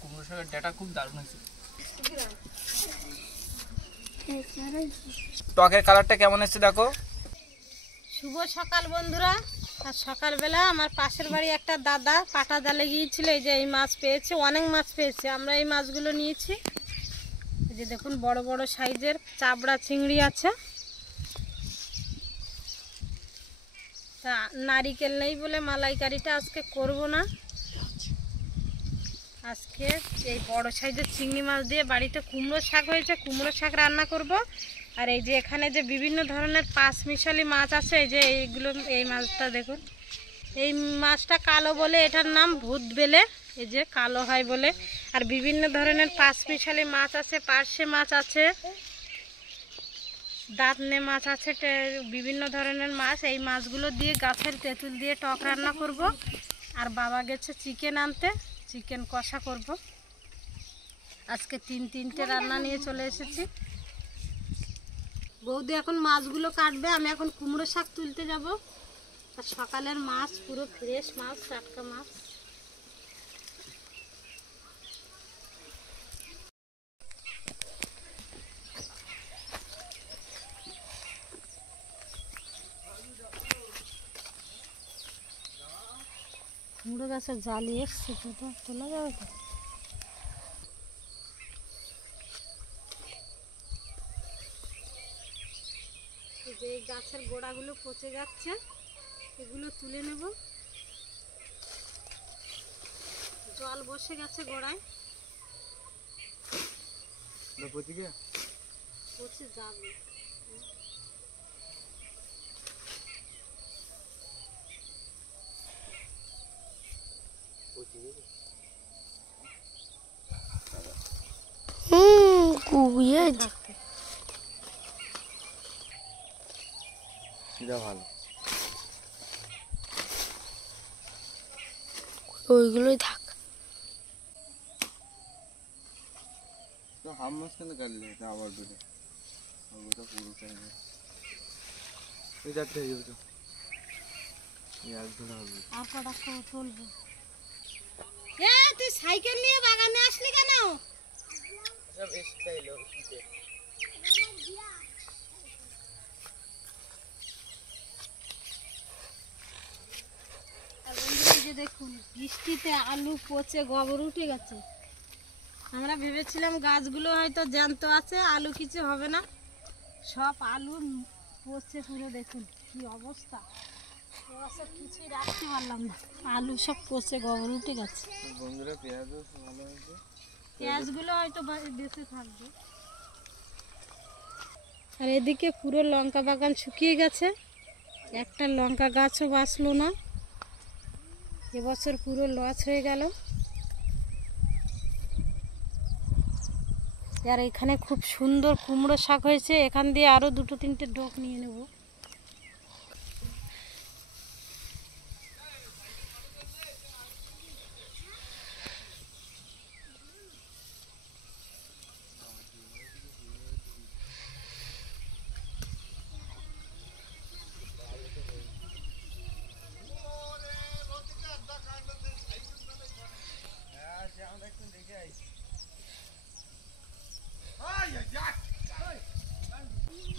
কুমড়ো শাকের ডাটা খুব দারুণ হয়েছে। টকের কালারটা কেমন এসেছে দেখো। শুভ সকাল বন্ধুরা। আর সকালবেলা আমার পাশের বাড়ি একটা দাদা পাটা জালে গিয়েছিল, এই যে এই মাছ পেয়েছে, অনেক মাছ পেয়েছে। আমরা এই মাছগুলো নিয়েছি। এই যে দেখুন বড় বড় সাইজের চাবড়া চিংড়ি আছে। তা নারিকেল নেই বলে মালাইকারিটা আজকে করব না। আজকে এই বড় সাইজের চিংড়ি মাছ দিয়ে বাড়িতে কুমড়ো শাক হয়েছে, কুমড়ো শাক রান্না করব। আর এই যে এখানে যে বিভিন্ন ধরনের পাঁচ মিশালি মাছ আছে, এই যে এইগুলো, এই মাছটা দেখুন, এই মাছটা কালো বলে এটার নাম ভূত বেলে, এই যে কালো হয় বলে। আর বিভিন্ন ধরনের পাঁচ মিশালি মাছ আছে, পার্শে মাছ আছে, দাঁতনে মাছ আছে, বিভিন্ন ধরনের মাছ। এই মাছগুলো দিয়ে গাছের তেঁতুল দিয়ে টক রান্না করব। আর বাবা গেছে চিকেন আনতে, চিকেন কষা করব। আজকে তিনটে রান্না নিয়ে চলে এসেছি। বৌদি এখন মাছগুলো কাটবে, আমি এখন কুমড়ো শাক তুলতে যাব। আর সকালের মাছ পুরো ফ্রেশ মাছ, টাটকা মাছ। কুমড়ো গাছের জালি এসছে, তো তোলা যাবে তো। যে এই গাছের গোড়াগুলো পচে যাচ্ছে, এগুলো তুলে নেব। জল বসে গেছে গোড়ায়, পচে যাবে। ভালো, ওইগুলোই থাক। হাফ মাছ কেন কাটলে আবার দুটো পুরোটাই এই চারটে হয়ে যাবে তো, এক ধরে হবে। আর কটা তুলবো। তুই সাইকেল নিয়ে বাগানে আসলি কেন? সব স্টাইল শীতে। দেখুন বৃষ্টিতে আলু পচে গোবর উঠে গেছে। আমরা ভেবেছিলাম গাছগুলো হয়তো জ্যান্ত আছে, আলু কিছু হবে না, সব আলু পচে পুরো। দেখুন কি অবস্থা, সব কিছুই রাখতে পারলাম না, আলু সব পচে গোবর উঠে গেছে। বন্ধুরা পেঁয়াজও ভালো হয়েছে, পেঁয়াজগুলো হয়তো বেঁচে থাকবে। আর এদিকে পুরো লঙ্কা বাগান শুকিয়ে গেছে, একটা লঙ্কা গাছও বাঁচলো না। এবছর পুরো লস হয়ে গেল। আর এখানে খুব সুন্দর কুমড়ো শাক হয়েছে, এখান দিয়ে আরও দুটো তিনটে ডোক নিয়ে নেব।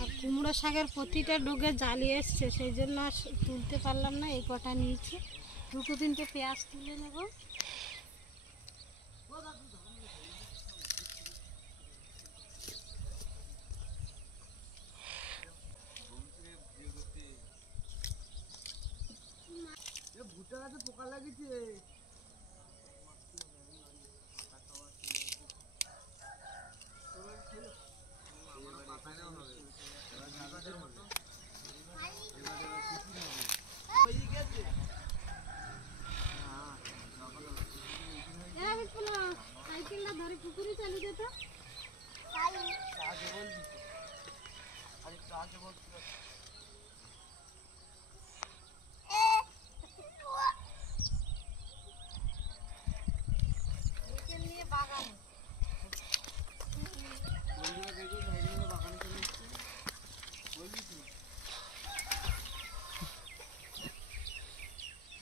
আর কুমড়ো শাকের প্রতিটা ডোকে জালি এসছে, সেই জন্য আর তুলতে পারলাম না, এই কটা নিয়েছি। দুটো তিনটে পেঁয়াজ তুলে নেব। ভুট্টা গাছে পোকা লাগিয়েছে। সাইকেলটা ধরে পুকুরে চালু যেত।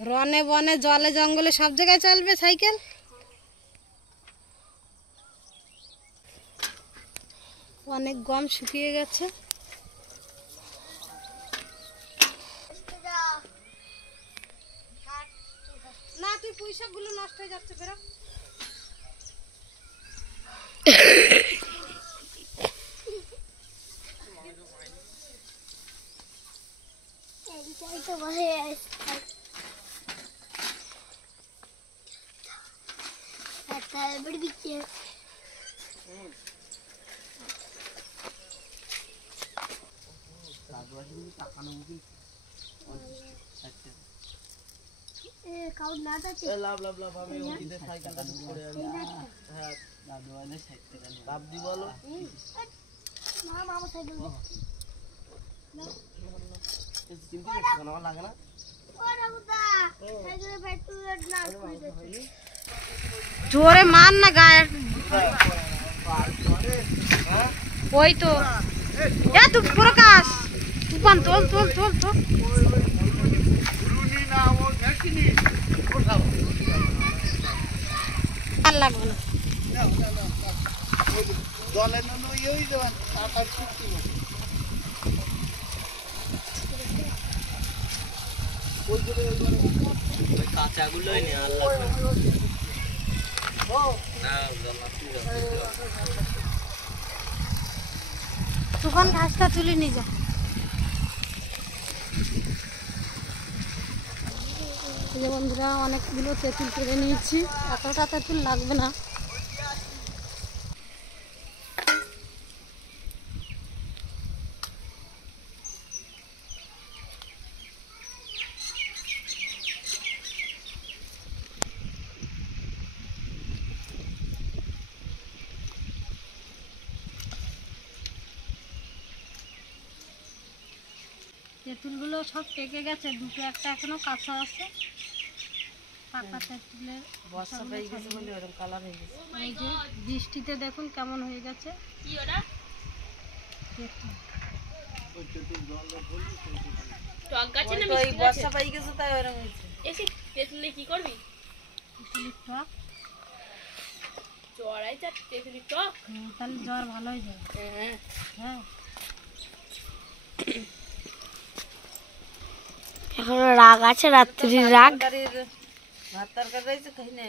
রনে বনে জলে জঙ্গলে সব জায়গায় চলবে সাইকেল। অনেক গম শুকিয়ে গেছে। না তুই পুঁইশাক গুলো নষ্ট হয়ে যাচ্ছে, বেরো। জোরে মার না গায়ে। ওই তো তুই প্রকাশ তুফান তোল তোল তোল তোল। আর লাগবে না। তুফান ঘাসটা তুলে নিয়ে যা। বন্ধুরা অনেকগুলো তেঁতুল করে নিয়েছি, এতটা তেঁতুল লাগবে না। তেঁতুলগুলো সব পেকে গেছে, দুটো একটা এখনো কাঁচা আছে। পাকা তেঁতুলের এই যে বৃষ্টিতে দেখুন কেমন হয়ে গেছে। তাহলে জ্বর ভালো হয়ে যাবে। হ্যাঁ এখনো রাগ আছে, রাত্রির রাগ। ভাত তরকারি খাই না।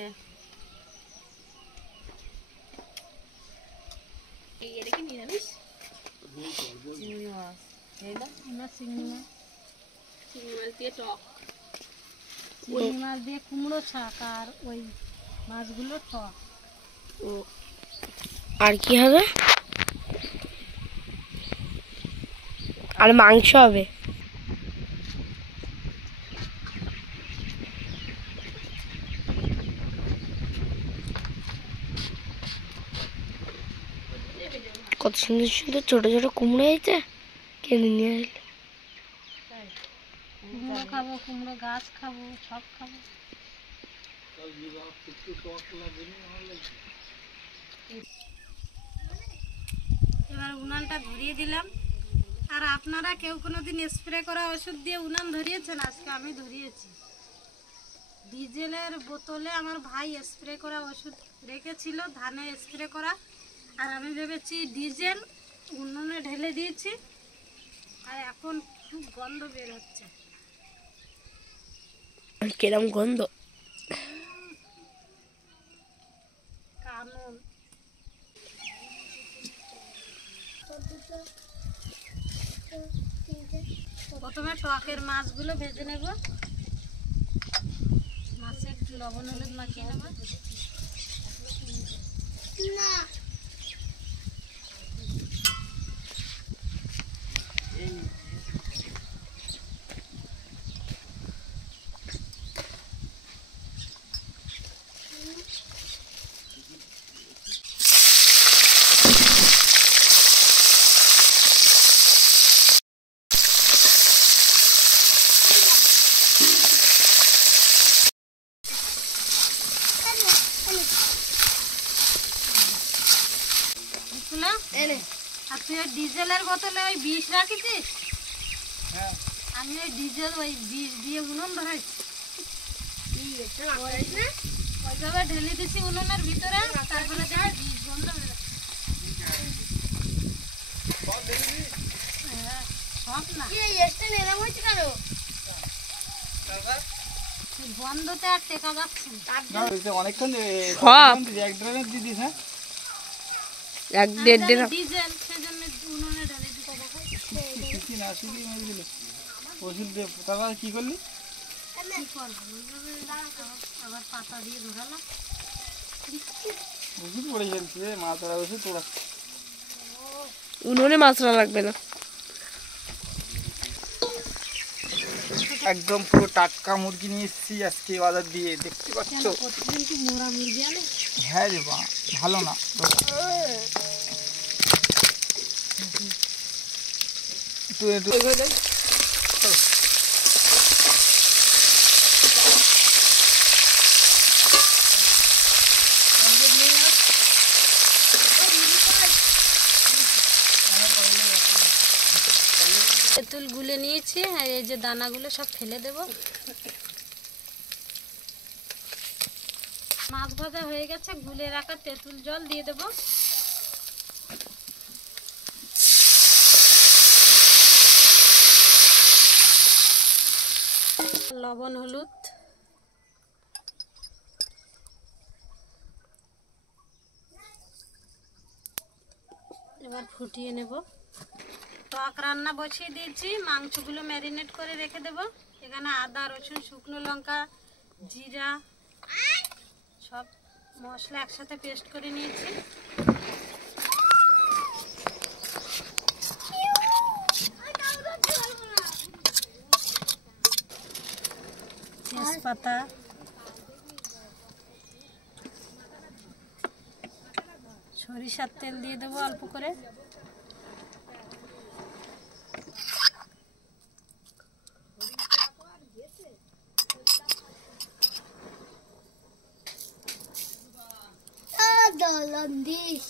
চিংড়ি মাছ দিয়ে কুমড়ো শাক আর ওই মাছগুলো টক। আর কি হবে? আর মাংস হবে। কত সুন্দর সুন্দর ছোট ছোট কুমড়ো হয়েছে, কিনে নিয়ে আসলে। কুমড়ো খাবো, কুমড়ো গাছ খাবো, সব খাবো। এবার উনানটা ধরিয়ে দিলাম। আর আপনারা কেউ কোনোদিন স্প্রে করা ওষুধ দিয়ে উনান ধরিয়েছেন? আজকে আমি ধরিয়েছি। ডিজেলের বোতলে আমার ভাই স্প্রে করা ওষুধ রেখেছিল, ধানে স্প্রে করা। আর আমি ভেবেছি ডিজেল উনুনে ঢেলে দিয়েছি, আর এখন খুব গন্ধ বের হচ্ছে। কিরম গন্ধ! কানুন প্রথমে টকের মাছগুলো ভেজে নেব। মাছে একটু লবণ হলুদ মাখিয়ে নেব। না আর তুই ওই ডিজেলের বোতলে ওই বিষ রাখিছিস? হ্যাঁ আমি ওই ডিজেল ওই বিষ দিয়ে উনুন ধরেছি, ওইভাবে ঢেলে দিছি উনুনের ভিতরে, তারপরে দেখি বিষ বন্ধ হয়ে গেছে। হ্যাঁ, সব না সেই বন্ধতে আর টেকা যাচ্ছে না। অনেকক্ষণ সব। এক ড্রামের দিদিস। হ্যাঁ এক দেড় দিন ডিজেল সেজন্য উনুনে ঢেলে দিছি। কি না শুধু দিল ওষুধ দিয়ে, তারপর কি করলি? কি করবো ওইভাবে আবার পাতা দিয়ে ধরালাম। ওষুধ পড়ে ফেলছে, মাছ ধরা ওষুধ তোরা। উনুনে মাছ লাগবে না। একদম পুরো টাটকা মুরগি নিয়ে এসেছি আজকে বাজার দিয়ে, দেখতে পাচ্ছ। প্রতিদিন কি মোরা মুরগি আনে? হ্যাঁ রে বা, ভালো না তুই একটু তেঁতুল গুলে নিয়েছি আর এই যে দানাগুলো সব ফেলে দেব। মাছ ভাজা হয়ে গেছে, গুলে রাখা তেঁতুল জল দিয়ে দেব। লবণ হলুদ, এবার ফুটিয়ে নেব। টক রান্না বসিয়ে দিয়েছি, মাংসগুলো ম্যারিনেট করে রেখে দেব। এখানে আদা রসুন শুকনো লঙ্কা জিরা সব মশলা একসাথে পেস্ট করে নিয়েছি। তেজপাতা, সরিষার তেল দিয়ে দেবো অল্প করে।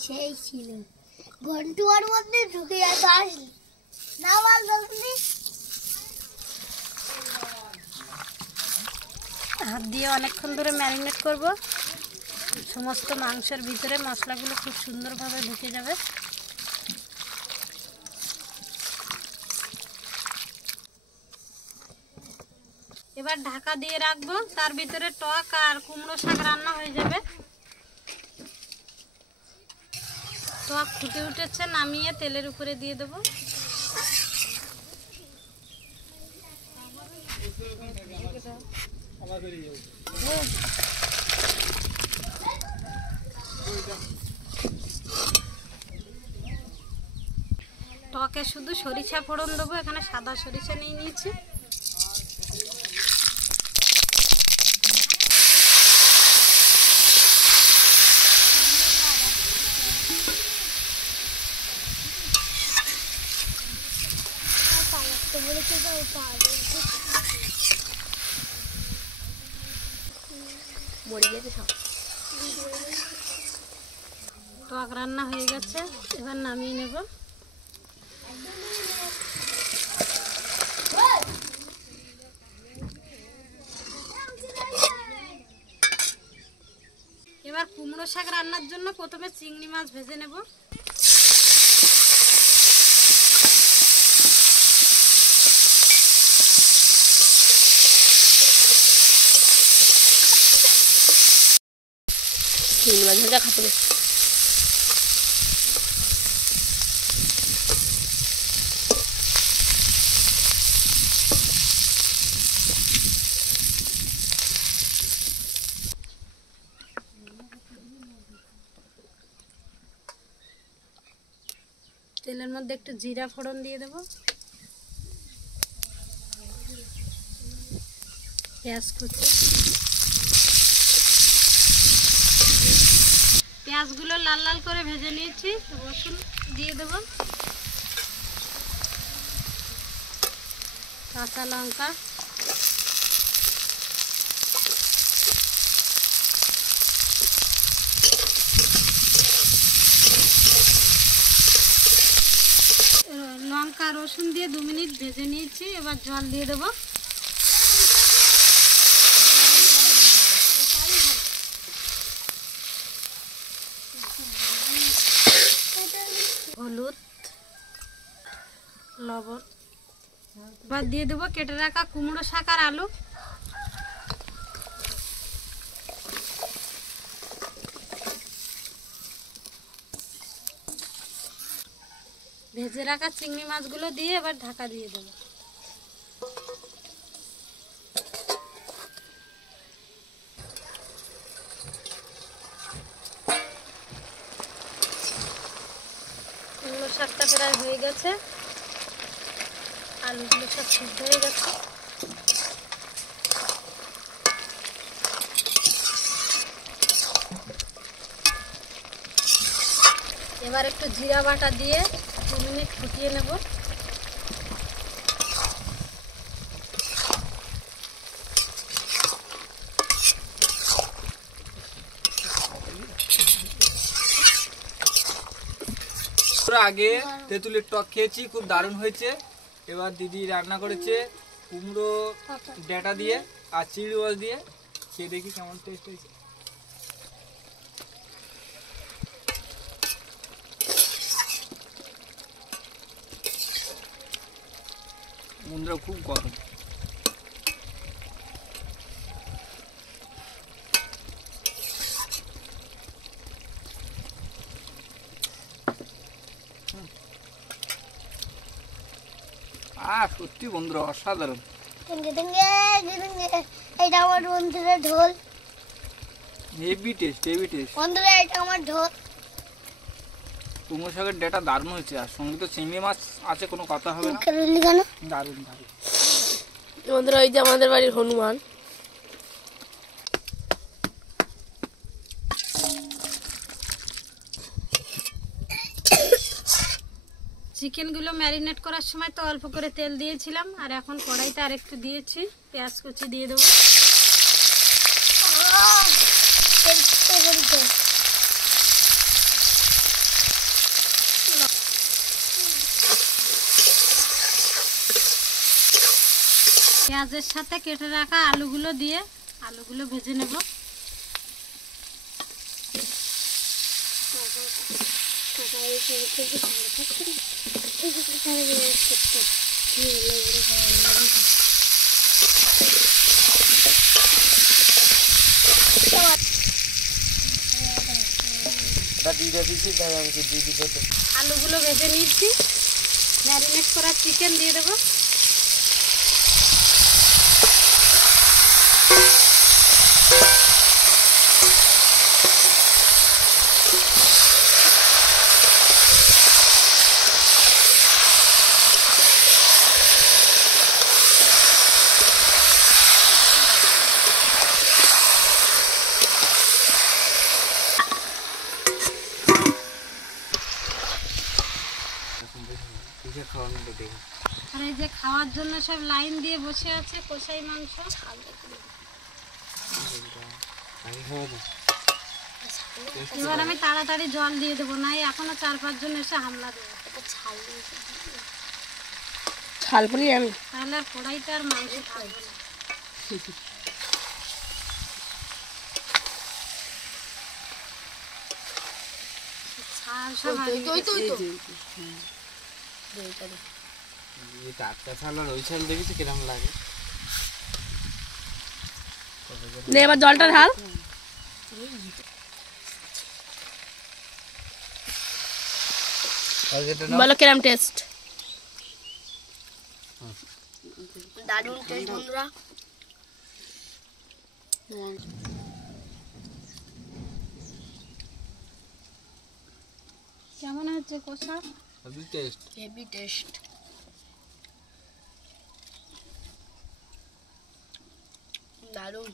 সেই ছিল ঘন্টুয়ার মধ্যে ঢুকে যেত, আসলি না বল জলদি। হাত দিয়ে অনেকক্ষণ ধরে ম্যারিনেট করব, সমস্ত মাংসের ভিতরে মশলাগুলো খুব সুন্দরভাবে ঢুকে যাবে। এবার ঢাকা দিয়ে রাখবো, তার ভিতরে টক আর কুমড়ো শাক রান্না হয়ে যাবে। টক ফুটে উঠেছে, নামিয়ে তেলের উপরে দিয়ে দেবো। টকে শুধু সরিষা ফোড়ন দেবো, এখানে সাদা সরিষা নিয়ে নিয়েছি। টক রান্না হয়ে গেছে, এবার নামিয়ে নেব। এবার কুমড়ো শাক রান্নার জন্য প্রথমে চিংড়ি মাছ ভেজে নেব। চিংড়ি মাছ ভাজা খাতে হবে। তেলের মধ্যে একটু জিরা ফোড়ন দিয়ে দেব, পেঁয়াজ কুচি, পেঁয়াজগুলো লাল লাল করে ভেজে নিয়েছি। রসুন দিয়ে দেব, কাঁচা লঙ্কা, আর রসুন দিয়ে 2 মিনিট ভেজে নিয়েছি। এবার জল দিয়ে দেবো। হলুদ, লবণ। এবার দিয়ে দেবো কেটে রাখা কুমড়ো শাক আর আলু। ভেজে রাখা চিংড়ি মাছগুলো দিয়ে এবার ঢাকা দিয়ে দেবো। কুমড়ো শাকটা প্রায় হয়ে গেছে, আলুগুলো সব সিদ্ধ হয়ে গেছে। এবার একটু জিরা বাটা দিয়ে 2 মিনিট ফুটিয়ে নেব। আগে তেঁতুলের টক খেয়েছি, খুব দারুণ হয়েছে। এবার দিদি রান্না করেছে কুমড়ো ডাঁটা দিয়ে আর চিংড়ি মাছ দিয়ে, খেয়ে দেখি কেমন টেস্ট হয়েছে। বন্ধুরা খুব গরম। সত্যি বন্ধুরা অসাধারণ। এটা আমার বন্ধুরা ঢোল, হেভি টেস্ট, হেভি টেস্ট বন্ধুরা, এটা আমার ঢোল। কুমড়ো শাকের ডাঁটা দারুণ হয়েছে, আর সঙ্গে তো চিংড়ি মাছ আছে, কোনো কথা হবে না। দারুণ দারুণ। বন্ধুরা ওই যে আমাদের বাড়ির হনুমান। চিকেনগুলো ম্যারিনেট করার সময় তো অল্প করে তেল দিয়েছিলাম, আর এখন কড়াইতে আরেকটু দিয়েছি। পেঁয়াজ কুচি দিয়ে দেবো। পেঁয়াজের সাথে কেটে রাখা আলুগুলো দিয়ে আলুগুলো ভেজে নেব। আলুগুলো ভেজে নিচ্ছি। ম্যারিনেট করা চিকেন দিয়ে দেবো। আর এই যে খাওয়ার জন্য সব লাইন দিয়ে বসে আছে কষাই মাংস। এবার আমি তাড়াতাড়ি জল দিয়ে দেবো, না এখনো 4-5 জন এসে হামলা দেবো। ছাল বলি আমি, তাহলে আর কড়াইতে আর মাংস থাকবে না। ছাল সব টাটকা ছাল আর ওই ছাল দেখেছি কিরম লাগে। এবার জলটা ঢাল। বলো কিরম টেস্ট? দারুণ টেস্ট বন্ধুরা। কেমন হচ্ছে কষা? Heavy taste, heavy taste. দারুণ।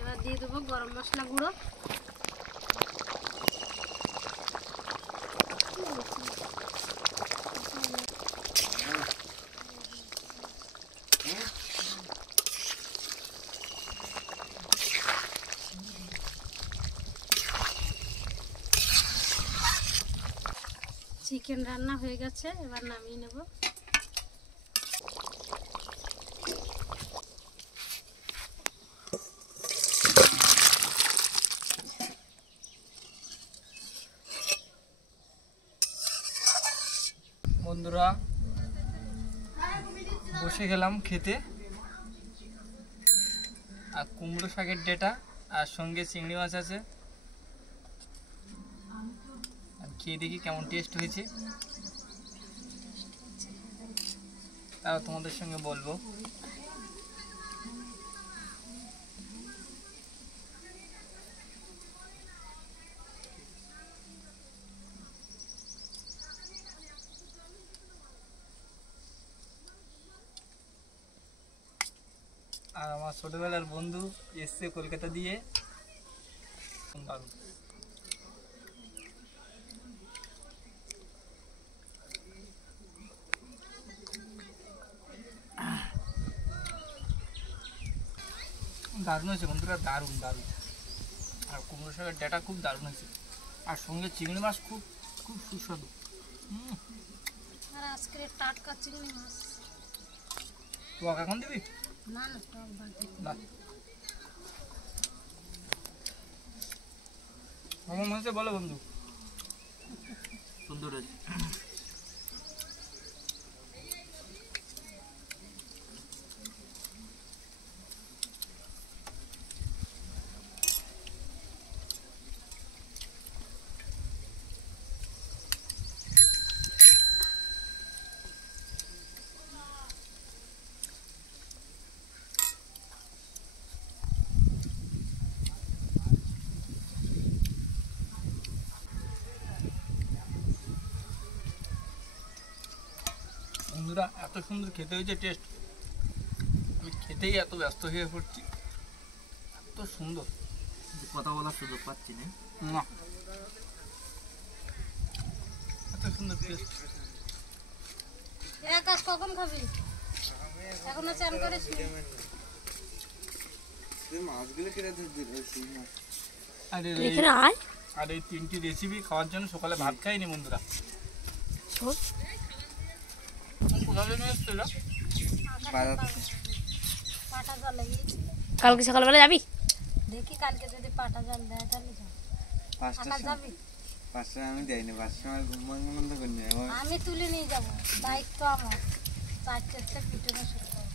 এবার দিয়ে দেবো গরম মশলা গুঁড়ো। চিকেন রান্না হয়ে গেছে, এবার নামিয়ে নেব। বন্ধুরা বসে গেলাম খেতে, আর কুমড়ো শাকের ডেটা আর সঙ্গে চিংড়ি মাছ আছে, আর খেয়ে দেখি কেমন টেস্ট হয়েছে, তাও তোমাদের সঙ্গে বলবো। আর আমার ছোটবেলার বন্ধু এসছে কলকাতা দিয়ে, দারুণ। দারুণ হয়েছে বন্ধুরা, দারুণ দারুণ। আর কুমড়ো শাকের ডাটা খুব দারুণ হয়েছে, আর সঙ্গে চিংড়ি মাছ খুব খুব সুস্বাদু। আর আজকে টাটকা চিংড়ি মাছ। টক এখন দিবি? না না, টক বাকি। না, কেমন হয়েছে বলো বন্ধু? সুন্দর হয়েছে। বন্ধুরা এত সুন্দর খেতে হয়েছে, টেস্ট আমি খেতেই এত ব্যস্ত হয়ে পড়ছি, এত সুন্দর কথা বলার সুযোগ পাচ্ছি না। না, এত সুন্দর টেস্ট। আকাশ কখন খাবি? এখনো চান করিস নি? মাছগুলো কেটে ধরছি না। এখানে আয়। আর এই তিনটি রেসিপি খাওয়ার জন্য সকালে ভাত খাইনি বন্ধুরা। কোথায় নিয়ে এসছো এরা? পাটা জাল লাগিয়েছিল। কালকে সকালবেলা যাবি? দেখি কালকে যদি পাটা জাল দেয় তাহলে যাবো। আকাশ যাবি? পাঁচটা আমি দেয়নি, পাঁচটা আমার ঘুম ভাঙা বন্ধ করিনি। আমি তুলে নিয়ে যাবো, দায়িত্ব আমার। চারটে পিটনে শুরু করবো।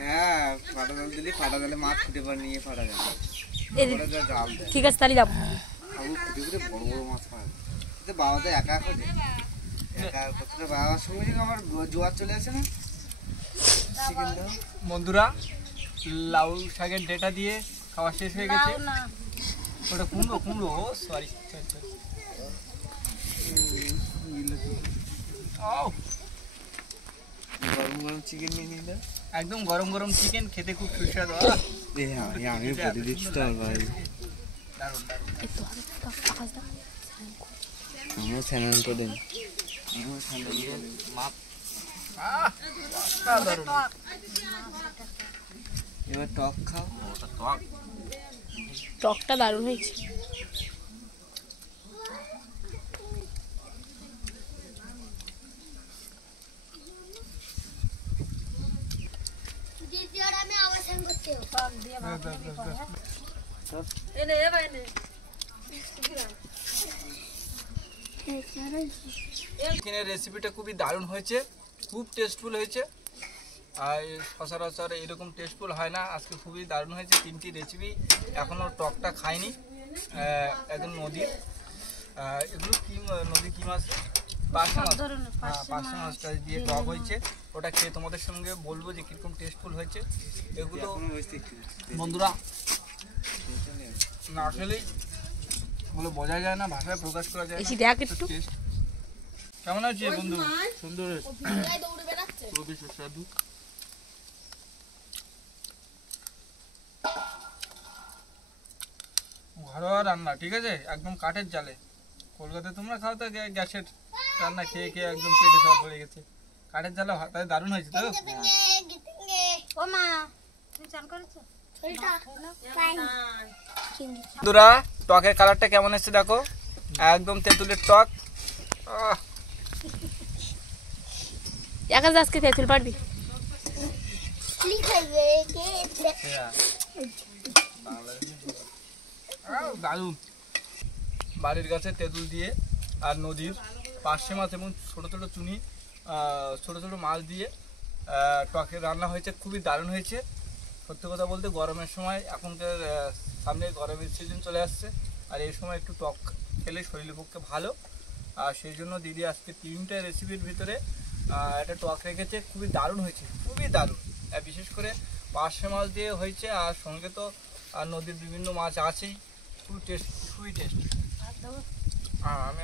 হ্যাঁ, ফাটা জাল দিলি, ফাটা জালে মাছ ফুটে পর নিয়ে ফাটা জাল জাল দেয়। ঠিক আছে, তাহলে যাবো। খাবো ফুটে ফুটে বড় বড় মাছ পায়। বাবা তো একা করে একা করতে, বাবার সঙ্গে যদি আমার জোয়ার চলে আসে না। চিকেন দাও বন্ধুরা লাউ শাকের ডেটা দিয়ে খাওয়া শেষ হয়ে গেছে। দাও না। ওটা কুমড়ো, কুমড়ো, ও সরি। গরম গরম চিকেন নিয়ে নিলে একদম গরম গরম চিকেন, খেতে খুব সুস্বাদু। আমি বলে দিচ্ছি তো ভাই, দারুণ দারুণ। আমার চ্যানেল তো দেন, আমার চ্যানেল মাপ। দারুণ। এবার টক খাও। ওটা টক। টকটা দারুণ হয়েছে। দ্বিতীয়বার আমি আবার স্নান করতে যাবো। টক দিয়ে ভাত খেলি পরে। চিকেনের রেসিপিটা খুবই দারুণ হয়েছে, খুব টেস্টফুল হয়েছে। আর সচরাচর এরকম টেস্টফুল হয় না, আজকে খুবই দারুণ হয়েছে। তিনটি রেসিপি, এখনও টকটা খাইনি। একদম নদীর, এগুলো কি নদী কি মাছ? পার্শে মাছ। হ্যাঁ, পার্শে মাছটা দিয়ে টক হয়েছে, ওটা খেয়ে তোমাদের সঙ্গে বলবো যে কীরকম টেস্টফুল হয়েছে। এগুলো বন্ধুরা না আসলেই ওগুলো বোঝা যায় না, ভাষায় প্রকাশ করা যায় না। দেখ একটু। টেস্ট কেমন হয়েছে বন্ধু? সুন্দর হয়েছে, খুবই সুস্বাদু। ঘরোয়া রান্না, ঠিক আছে, একদম কাঠের জালে। কলকাতায় তোমরা খাও তো গ্যাসের রান্না খেয়ে খেয়ে একদম পেটে সব পড়ে গেছে। কাঠের জালে তাই দারুণ হয়েছে তো। ও মা, তুমি চান করেছো? বন্ধুরা টকের কালারটা কেমন এসেছে দেখো, একদম তেঁতুলের টক। একা আজকে তেঁতুল পারবি? দারুণ। বাড়ির গাছে তেঁতুল দিয়ে আর নদীর পার্শে মাছ এবং ছোটো ছোটো চুনি ছোটো ছোটো মাছ দিয়ে টকে রান্না হয়েছে, খুবই দারুণ হয়েছে। সত্যি কথা বলতে গরমের সময় এখনকার সামনে গরমের সিজন চলে আসছে, আর এই সময় একটু টক খেলে শরীরের পক্ষে ভালো। আর সেই জন্য দিদি আজকে 3টে রেসিপির ভিতরে একটা টক রেখেছে, খুবই দারুণ হয়েছে, খুবই দারুণ। বিশেষ করে পার্শে মাছ দিয়ে হয়েছে, আর সঙ্গে তো আর নদীর বিভিন্ন মাছ আছেই, খুবই টেস্ট, খুবই টেস্ট। আমি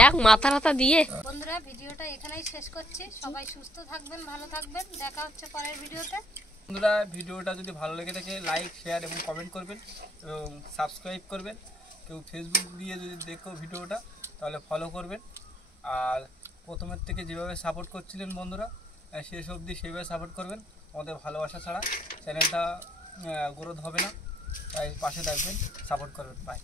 দেখ মাথা টাথা দিয়ে। বন্ধুরা ভিডিওটা এখানেই শেষ করছি। সবাই সুস্থ থাকবেন, ভালো থাকবেন, দেখা হচ্ছে পরের ভিডিওতে। বন্ধুরা ভিডিওটা যদি ভালো লেগে থাকে লাইক, শেয়ার এবং কমেন্ট করবেন এবং সাবস্ক্রাইব করবেন। কেউ ফেসবুক দিয়ে যদি দেখো ভিডিওটা তাহলে ফলো করবেন। আর প্রথমের থেকে যেভাবে সাপোর্ট করছিলেন বন্ধুরা, শেষ অবধি সেইভাবে সাপোর্ট করবেন। আমাদের ভালোবাসা ছাড়া চ্যানেলটা গ্রোথ হবে না, তাই পাশে থাকবেন, সাপোর্ট করবেন। বাই।